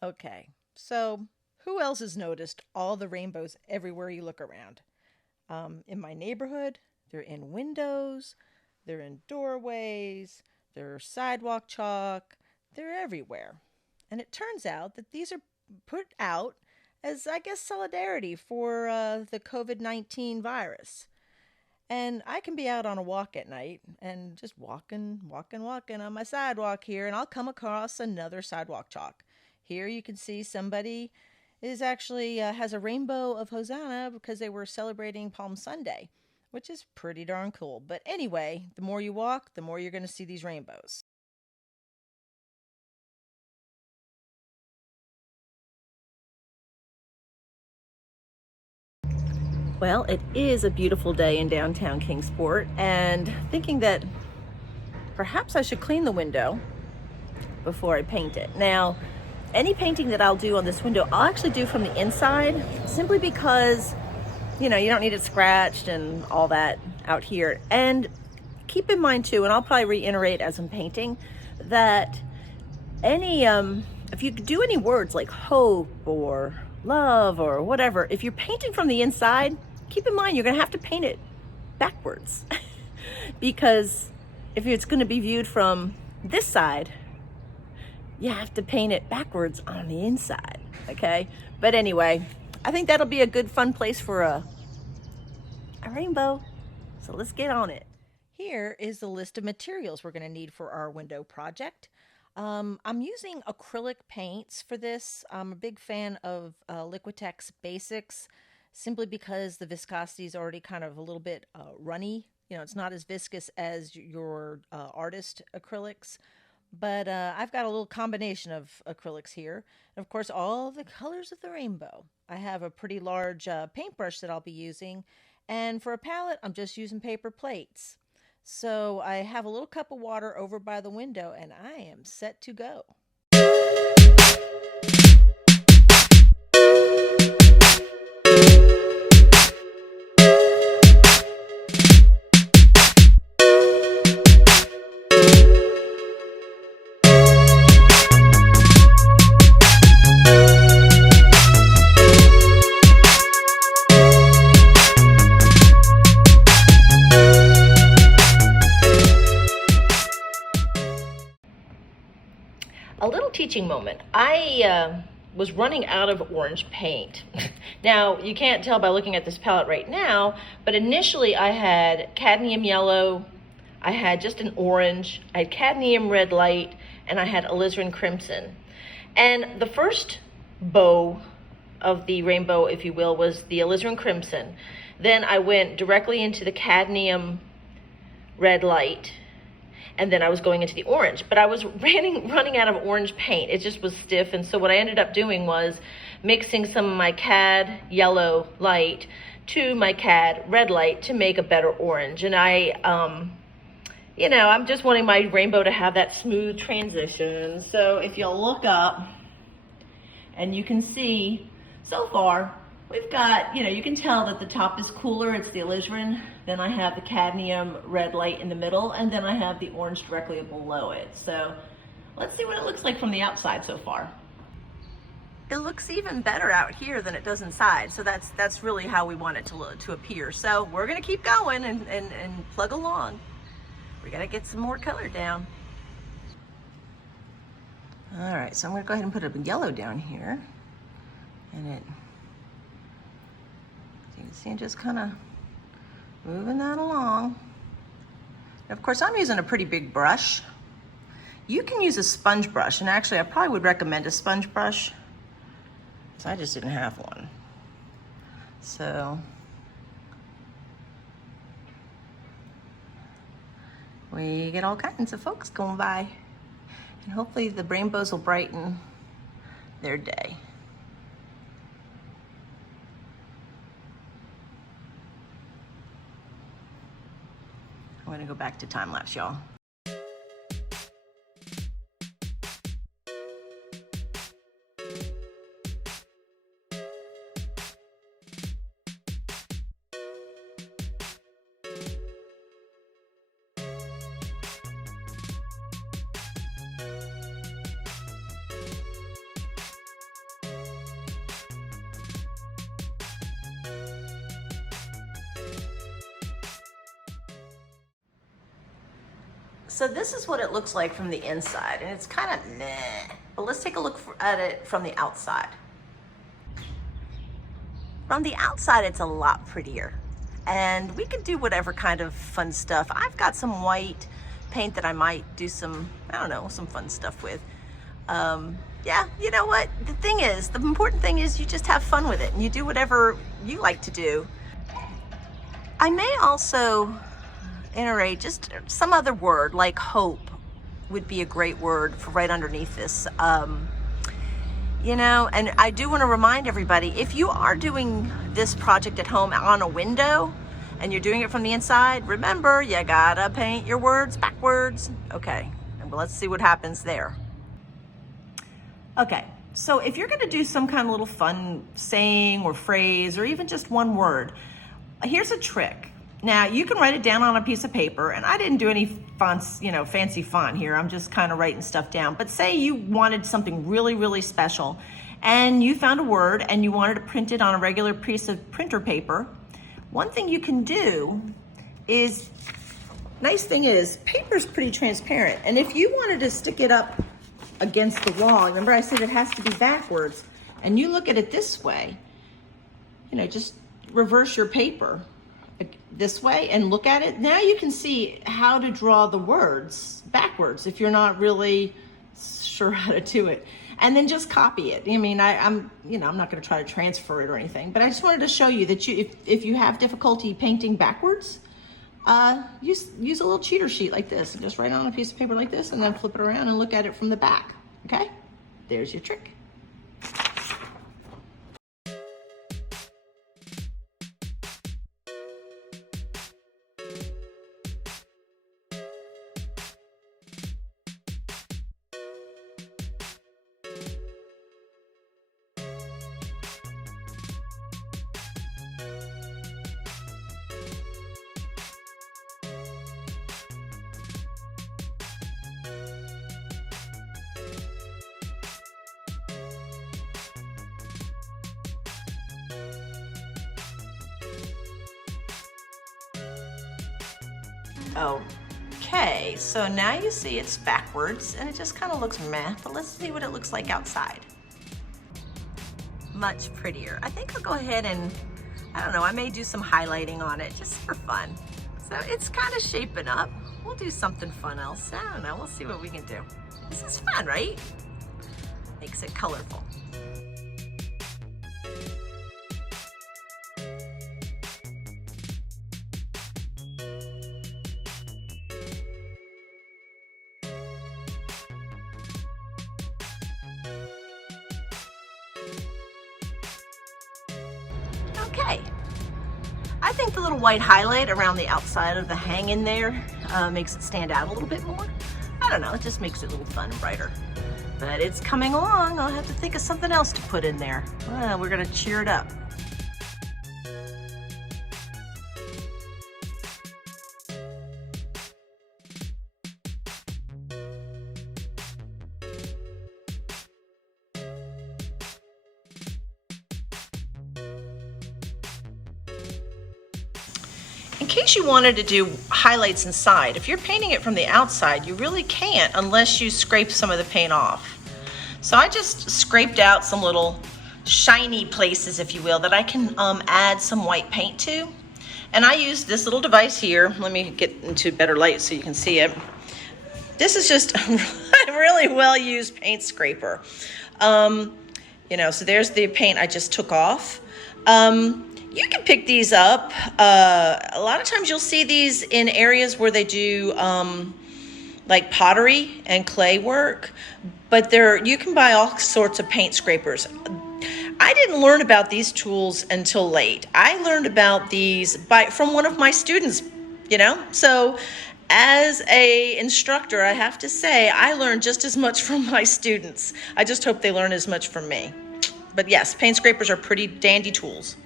Okay, so who else has noticed all the rainbows everywhere you look around? In my neighborhood, they're in windows, they're in doorways, they're sidewalk chalk, they're everywhere. And it turns out that these are put out as, I guess, solidarity for the COVID-19 virus. And I can be out on a walk at night and just walking on my sidewalk here, and I'll come across another sidewalk chalk. Here you can see somebody is actually has a rainbow of Hosanna because they were celebrating Palm Sunday, which is pretty darn cool. But anyway, the more you walk, the more you're going to see these rainbows. Well, it is a beautiful day in downtown Kingsport, and thinking that perhaps I should clean the window before I paint it. Now, any painting that I'll do on this window, I'll actually do from the inside simply because, you don't need it scratched and all that out here. And keep in mind too, and I'll probably reiterate as I'm painting, that any, if you do any words like hope or love or whatever, if you're painting from the inside, keep in mind you're gonna have to paint it backwards because if it's gonna be viewed from this side, you have to paint it backwards on the inside, okay? But anyway, I think that'll be a good fun place for a rainbow. So let's get on it. Here is the list of materials we're gonna need for our window project. I'm using acrylic paints for this. I'm a big fan of Liquitex Basics simply because the viscosity is already kind of a little bit runny. It's not as viscous as your artist acrylics, but I've got a little combination of acrylics here. And of course, all the colors of the rainbow. I have a pretty large paintbrush that I'll be using. And for a palette, I'm just using paper plates. So I have a little cup of water over by the window and I am set to go. A little teaching moment. I was running out of orange paint. Now, you can't tell by looking at this palette right now, but initially I had cadmium yellow, I had just an orange, I had cadmium red light, and I had alizarin crimson. And the first bow of the rainbow, if you will, was the alizarin crimson. Then I went directly into the cadmium red light, and then I was going into the orange, but I was running out of orange paint. It just was stiff, and so what I ended up doing was mixing some of my cad yellow light to my cad red light to make a better orange. And I'm just wanting my rainbow to have that smooth transition. So if you'll look up, and you can see, so far, we've got, you can tell that the top is cooler, it's the alizarin, then I have the cadmium red light in the middle, and then I have the orange directly below it. So let's see what it looks like from the outside so far. It looks even better out here than it does inside, so that's really how we want it to appear. So we're gonna keep going and plug along. We gotta get some more color down. All right, so I'm gonna go ahead and put a yellow down here, and you can see it just kind of moving that along. And of course, I'm using a pretty big brush. You can use a sponge brush, and actually I probably would recommend a sponge brush, so I just didn't have one. So we get all kinds of folks going by, and hopefully the rainbows will brighten their day. I'm gonna go back to time lapse, y'all. So this is what it looks like from the inside, and it's kind of meh. But let's take a look at it from the outside. From the outside, it's a lot prettier. And we could do whatever kind of fun stuff. I've got some white paint that I might do some, I don't know, some fun stuff with. Yeah, you know what? The important thing is you just have fun with it and you do whatever you like to do. I may also iterate just some other word, like hope would be a great word for right underneath this. You know, and I do want to remind everybody, if you are doing this project at home on a window and you're doing it from the inside, remember, you gotta paint your words backwards. Okay, and let's see what happens there. Okay, so if you're gonna do some kind of little fun saying or phrase or even just one word, here's a trick. Now, you can write it down on a piece of paper, and I didn't do any fonts, you know, fancy font here. I'm just kind of writing stuff down. But say you wanted something really, really special, and you found a word and you wanted to print it on a regular piece of printer paper. One thing you can do is, nice thing is, paper's pretty transparent. And if you wanted to stick it up against the wall, remember I said it has to be backwards, and you look at it this way, you know, just reverse your paper this way and look at it. Now you can see how to draw the words backwards if you're not really sure how to do it, and then just copy it. I mean, I'm not going to try to transfer it or anything, but I just wanted to show you that if you have difficulty painting backwards, use a little cheater sheet like this and just write on a piece of paper like this and then flip it around and look at it from the back. Okay, there's your trick. Okay, so now you see it's backwards and it just kind of looks meh, but let's see what it looks like outside. Much prettier. I think I'll go ahead and, I don't know, I may do some highlighting on it just for fun. So it's kind of shaping up. We'll do something fun else. I don't know, we'll see what we can do. This is fun, right? Makes it colorful. Okay, I think the little white highlight around the outside of the hang-in there makes it stand out a little bit more. I don't know, it just makes it a little fun and brighter. But it's coming along. I'll have to think of something else to put in there. Well, we're gonna cheer it up. In case you wanted to do highlights inside, if you're painting it from the outside, you really can't unless you scrape some of the paint off. So I just scraped out some little shiny places, if you will, that I can add some white paint to. And I used this little device here. Let me get into better light so you can see it. This is just a really well-used paint scraper. You know, so there's the paint I just took off. You can pick these up. A lot of times you'll see these in areas where they do like pottery and clay work, but you can buy all sorts of paint scrapers. I didn't learn about these tools until late. I learned about these from one of my students, you know? So as a instructor, I have to say, I learned just as much from my students. I just hope they learn as much from me. But yes, paint scrapers are pretty dandy tools.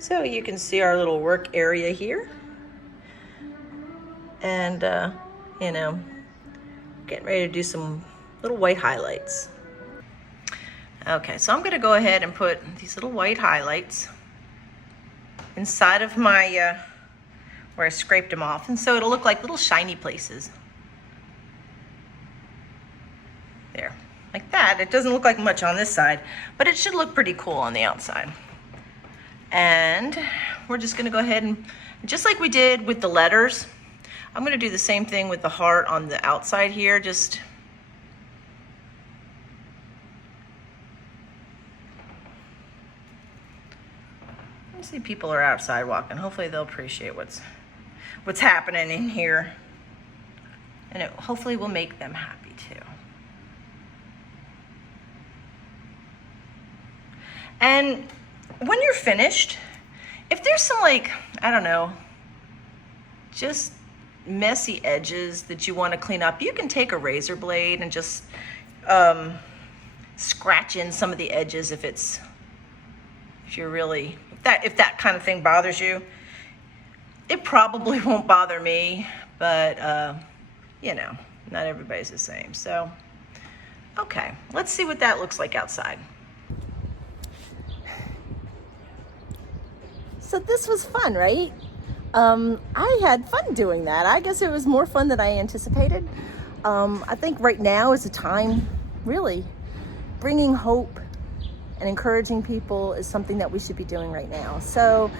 So you can see our little work area here. And, you know, getting ready to do some little white highlights. Okay, so I'm gonna go ahead and put these little white highlights inside of my, where I scraped them off. And so it'll look like little shiny places. like that. It doesn't look like much on this side, but it should look pretty cool on the outside. And we're just gonna go ahead and, just like we did with the letters, I'm gonna do the same thing with the heart on the outside here. Just I see people are outside walking. Hopefully they'll appreciate what's happening in here. And it hopefully will make them happy too. And when you're finished, if there's some, like, I don't know, just messy edges that you want to clean up, you can take a razor blade and just scratch in some of the edges if that kind of thing bothers you. It probably won't bother me, but you know, not everybody's the same. So, okay, let's see what that looks like outside. So this was fun, right? I had fun doing that. I guess it was more fun than I anticipated. I think right now is a time, really, bringing hope and encouraging people is something that we should be doing right now. So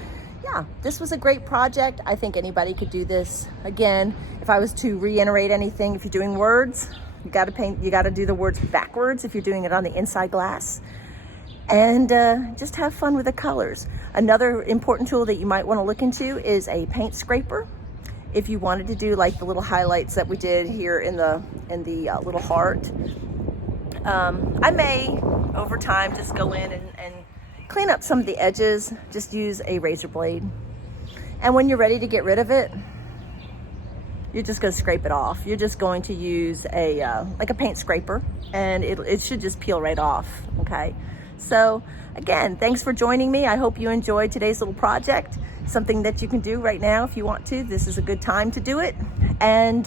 yeah, this was a great project. I think anybody could do this. Again, if I was to reiterate anything, if you're doing words, you got to do the words backwards if you're doing it on the inside glass. And just have fun with the colors. Another important tool that you might want to look into is a paint scraper. If you wanted to do like the little highlights that we did here in the little heart. I may, over time, just go in and clean up some of the edges. Just use a razor blade. And when you're ready to get rid of it, you're just going to scrape it off. You're just going to use like a paint scraper, and it should just peel right off, okay? So again, thanks for joining me. I hope you enjoyed today's little project. Something that you can do right now if you want to. This is a good time to do it. And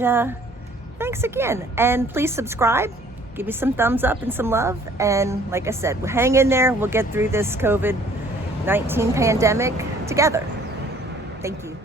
thanks again. And please subscribe. Give me some thumbs up and some love. And like I said, we'll hang in there. We'll get through this COVID-19 pandemic together. Thank you.